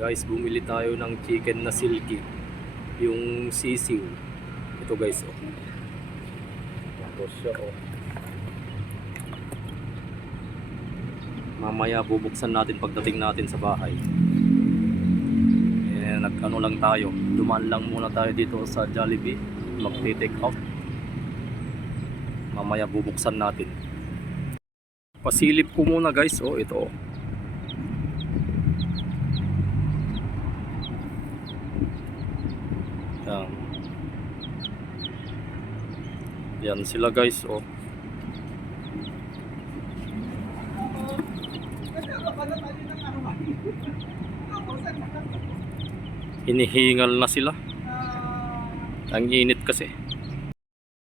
Guys, bumili tayo ng chicken na silky, yung sisiw. Ito guys, oh. Tapos siya, oh. Mamaya bubuksan natin pagdating natin sa bahay. Nag-ano lang tayo, dumaan lang muna tayo dito sa Jollibee, magti-take out. Mamaya bubuksan natin. Pasilip ko muna guys, oh, ito, oh. Yan sila guys, oh. Hinihingal na sila. Ang init kasi.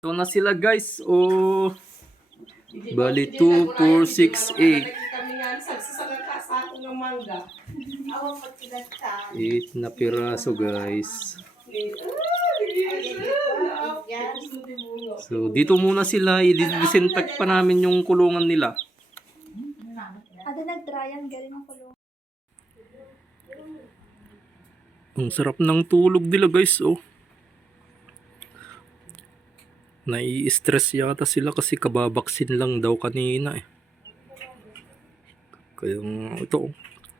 Ito na sila guys, oh. Bali 2, 4, 6, 8. 8 na piraso guys. So dito muna sila, i-disinfect pa namin yung kulungan nila. Ada nag-dryan galing ang kulungan. Ang sarap ng tulog nila guys, oh. Nai-stress yata sila kasi kababaksin lang daw kanina eh. Kaya ito,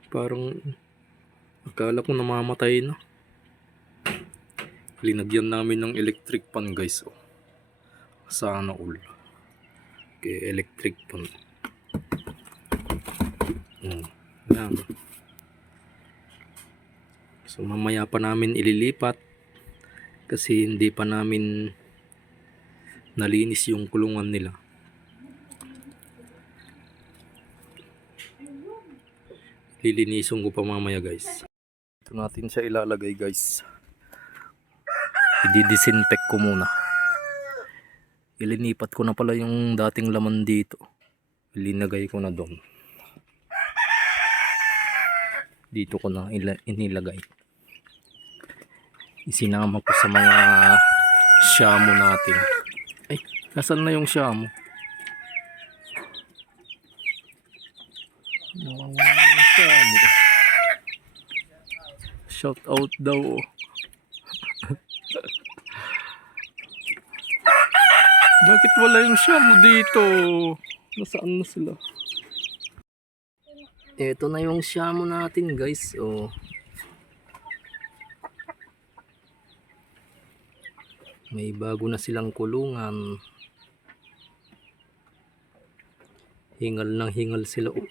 parang akala ko namamatay na. Linagyan namin ng electric pan guys, oh. Sana all. Okay, electric pan. Yan. So mamaya pa namin ililipat kasi hindi pa namin nalinis yung kulungan nila. Lilinisin ko pa mamaya guys. Ito natin siya ilalagay guys. I-disinfect ko muna. Ilinipat ko na pala yung dating laman dito. Ilinagay ko na doon. Dito ko na inilagay. Isinama ko sa mga shamu natin. Ay, nasan na yung shamu? Shamu. Shout out daw. Bakit wala yung shamu dito? Nasaan na sila? Ito na yung shamu natin guys, oh. May bago na silang kulungan. Hingal ng hingal sila, oh.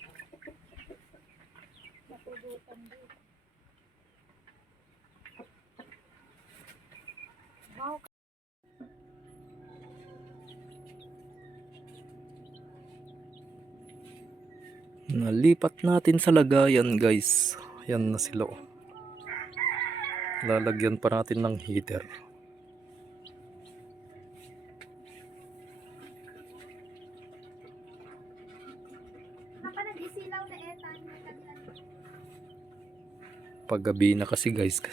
Nalipat natin sa lagayan guys. Yan na sila, oh. Lalagyan pa natin ng heater. Paggabi na kasi guys,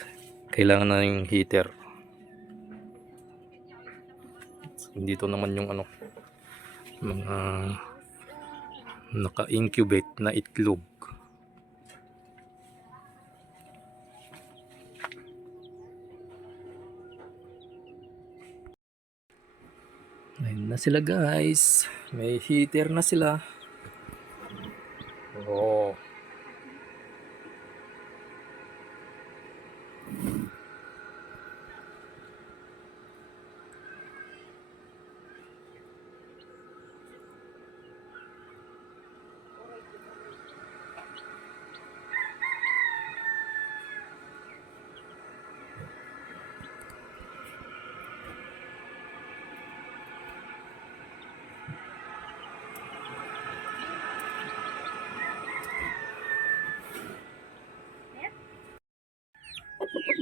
kailangan na yung heater. Dito naman yung ano, mga naka-incubate na itlog. Ayun na sila guys, may heater na sila. Oh.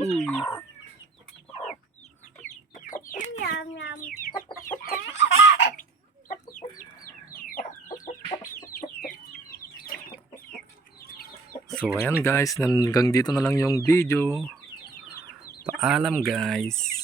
Yum yum. So ayan guys, hanggang dito na lang yung video. Paalam guys.